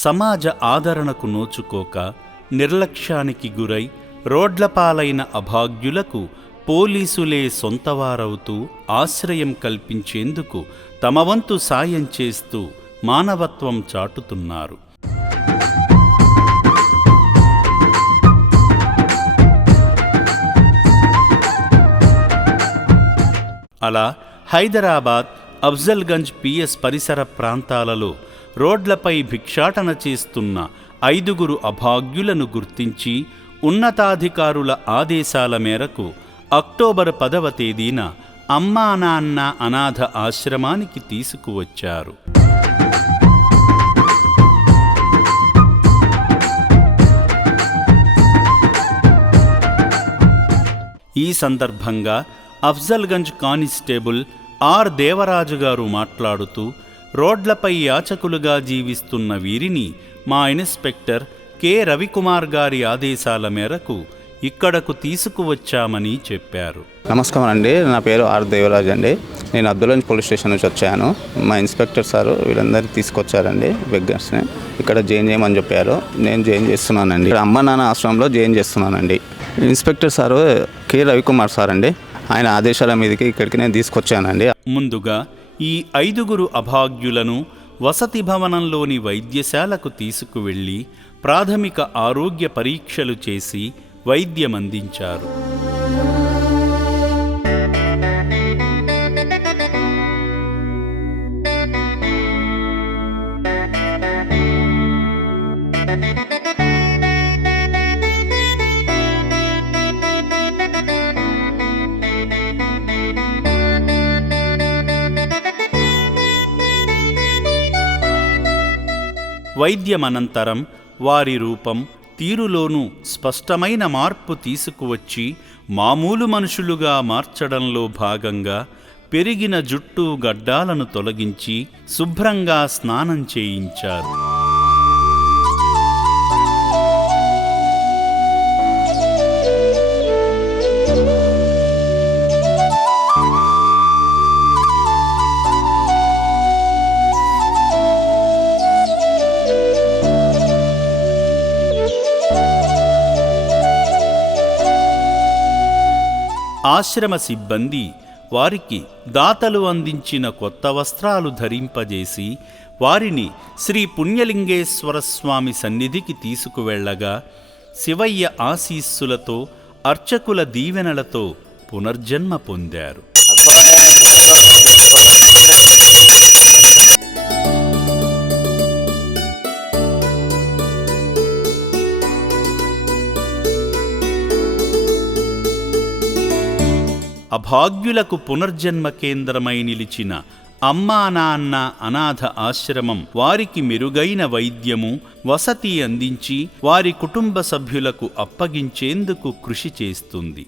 సమాజ ఆదరణకు నోచుకోక నిర్లక్ష్యానికి గురై రోడ్లపాలైన అభాగ్యులకు పోలీసులే సొంతవారవుతూ ఆశ్రయం కల్పించేందుకు తమ వంతు సాయం చేస్తూ మానవత్వం చాటుతున్నారు. అలా హైదరాబాద్ అఫ్జల్గంజ్ పిఎస్ పరిసర ప్రాంతాలలో రోడ్లపై భిక్షాటన చేస్తున్న 5 అభాగ్యులను గుర్తించి ఉన్నతాధికారుల ఆదేశాల మేరకు అక్టోబర్ 10వ తేదీన అమ్మా నాన్న అనాథ ఆశ్రమానికి తీసుకువచ్చారు. ఈ సందర్భంగా అఫ్జల్గంజ్ కానిస్టేబుల్ ఆర్ దేవరాజు గారు మాట్లాడుతూ, రోడ్లపై యాచకులుగా జీవిస్తున్న వీరిని మా ఇన్స్పెక్టర్ కె రవికుమార్ గారి ఆదేశాల మేరకు ఇక్కడకు తీసుకువచ్చామని చెప్పారు. నమస్కారం అండి, నా పేరు ఆర్ దేవరాజ్ అండి. నేను అఫ్జల్గంజ్ పోలీస్ స్టేషన్ నుంచి వచ్చాను. మా ఇన్స్పెక్టర్ సారు వీళ్ళందరినీ తీసుకొచ్చారండి బెగ్గర్స్ని. ఇక్కడ జాయిన్ చేయమని చెప్పారు. నేను జాయిన్ చేస్తున్నానండి. ఇక్కడ అమ్మ నాన్న ఆశ్రమంలో జాయిన్ చేస్తున్నానండి. Inspector sir K Ravikumar sir అండి. ఆయన ఆదేశాల మీదకి ఇక్కడికి నేను తీసుకొచ్చానండి. ముందుగా ఈ 5 అభాగ్యులను వసతి భవనంలోని వైద్యశాలకు తీసుకువెళ్లి ప్రాథమిక ఆరోగ్య పరీక్షలు చేసి వైద్యమందించారు. వైద్యమనంతరం వారి రూపం, తీరులోనూ స్పష్టమైన మార్పు తీసుకువచ్చి మామూలు మనుషులుగా మార్చడంలో భాగంగా పెరిగిన జుట్టు గడ్డాలను తొలగించి శుభ్రంగా స్నానం చేయించారు. ఆశ్రమ సిబ్బంది వారికి దాతలు అందించిన కొత్త వస్త్రాలు ధరింపజేసి వారిని శ్రీ పుణ్యలింగేశ్వర స్వామి సన్నిధికి తీసుకువెళ్లగా శివయ్య ఆశీస్సులతో అర్చకుల దీవెనలతో పునర్జన్మ పొందారు. అభాగ్యులకు పునర్జన్మ కేంద్రమై నిలిచిన అమ్మా నాన్న అనాథ ఆశ్రమం వారికి మెరుగైన వైద్యము, వసతి అందించి వారి కుటుంబ సభ్యులకు అప్పగించేందుకు కృషి చేస్తుంది.